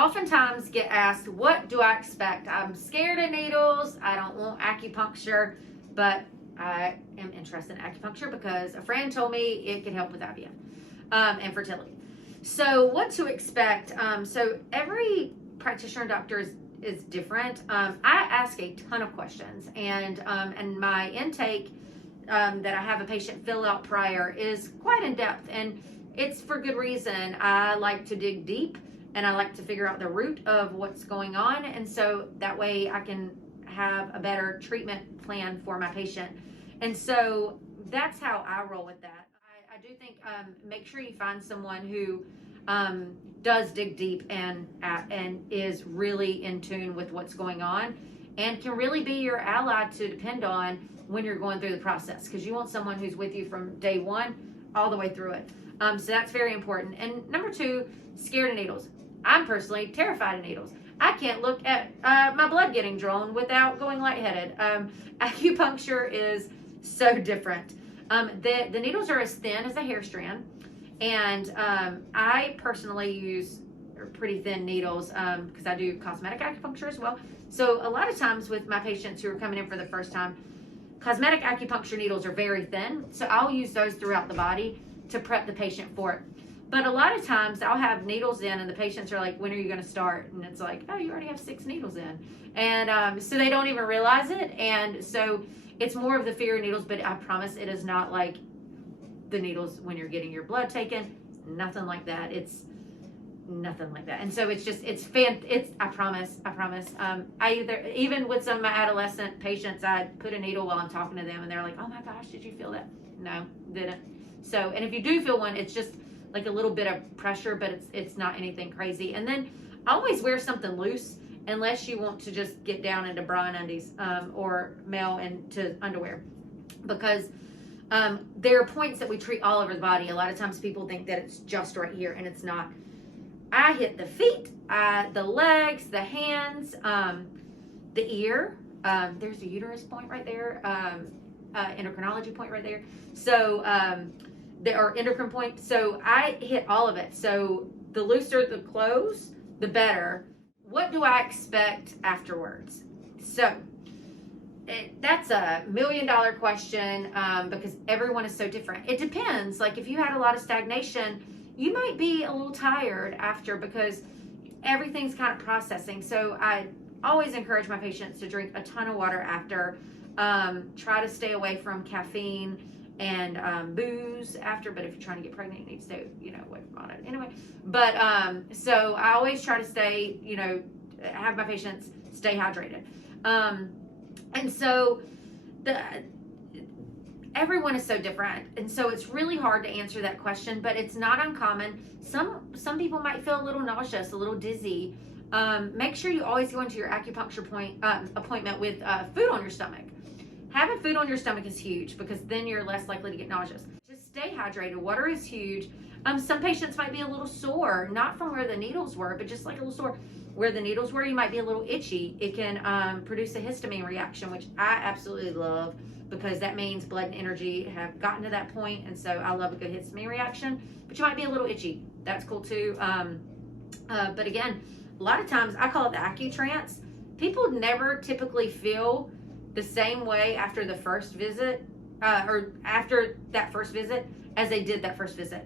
oftentimes get asked, what do I expect? I'm scared of needles. I don't want acupuncture, but I am interested in acupuncture because a friend told me it could help with IVF and fertility. So what to expect? So every practitioner and doctor is different. I ask a ton of questions, and my intake that I have a patient fill out prior is quite in depth, and it's for good reason. I like to dig deep, and I like to figure out the root of what's going on, and so that way I can have a better treatment plan for my patient. And so that's how I roll with that. I do think make sure you find someone who does dig deep and is really in tune with what's going on and can really be your ally to depend on when you're going through the process, because you want someone who's with you from day one all the way through it. So that's very important. And number two, scared of needles. I'm personally terrified of needles. I can't look at my blood getting drawn without going lightheaded. Acupuncture is so different. The needles are as thin as a hair strand, and I personally use pretty thin needles because I do cosmetic acupuncture as well. So a lot of times with my patients who are coming in for the first time, cosmetic acupuncture needles are very thin, so I'll use those throughout the body to prep the patient for it. But a lot of times I'll have needles in and the patients are like, when are you going to start? And it's like, oh, you already have 6 needles in. And so they don't even realize it. And so it's more of the fear of needles, but I promise it is not like the needles when you're getting your blood taken. Nothing like that. It's nothing like that. And so it's just, I promise. Even with some of my adolescent patients, I put a needle while I'm talking to them and they're like, oh my gosh, did you feel that? No, didn't. So, and if you do feel one, it's just like a little bit of pressure, but it's not anything crazy. And then always wear something loose unless you want to just get down into bra and undies or male into underwear, because there are points that we treat all over the body. A lot of times people think that it's just right here, and it's not. I hit the feet, the legs, the hands, the ear. There's a uterus point right there, endocrinology point right there. So there are endocrine points. So I hit all of it. So the looser the clothes, the better. What do I expect afterwards? So that's a $1 million question because everyone is so different. It depends. Like if you had a lot of stagnation, you might be a little tired after because everything's kind of processing. So I always encourage my patients to drink a ton of water after. Try to stay away from caffeine and booze after, but if you're trying to get pregnant, you need to stay, away from it anyway. But so I always try to stay, have my patients stay hydrated. And so everyone is so different, and so it's really hard to answer that question, but it's not uncommon. Some people might feel a little nauseous, a little dizzy. Make sure you always go into your acupuncture appointment with food on your stomach. Having food on your stomach is huge because then you're less likely to get nauseous. Just stay hydrated. Water is huge. Some patients might be a little sore, not from where the needles were, but just like a little sore. Where the needles were, you might be a little itchy. It can produce a histamine reaction, which I absolutely love because that means blood and energy have gotten to that point, and so I love a good histamine reaction. But you might be a little itchy. That's cool too. But again, a lot of times I call it the AccuTrance. People never typically feel the same way after the first visit or after that first visit as they did that first visit.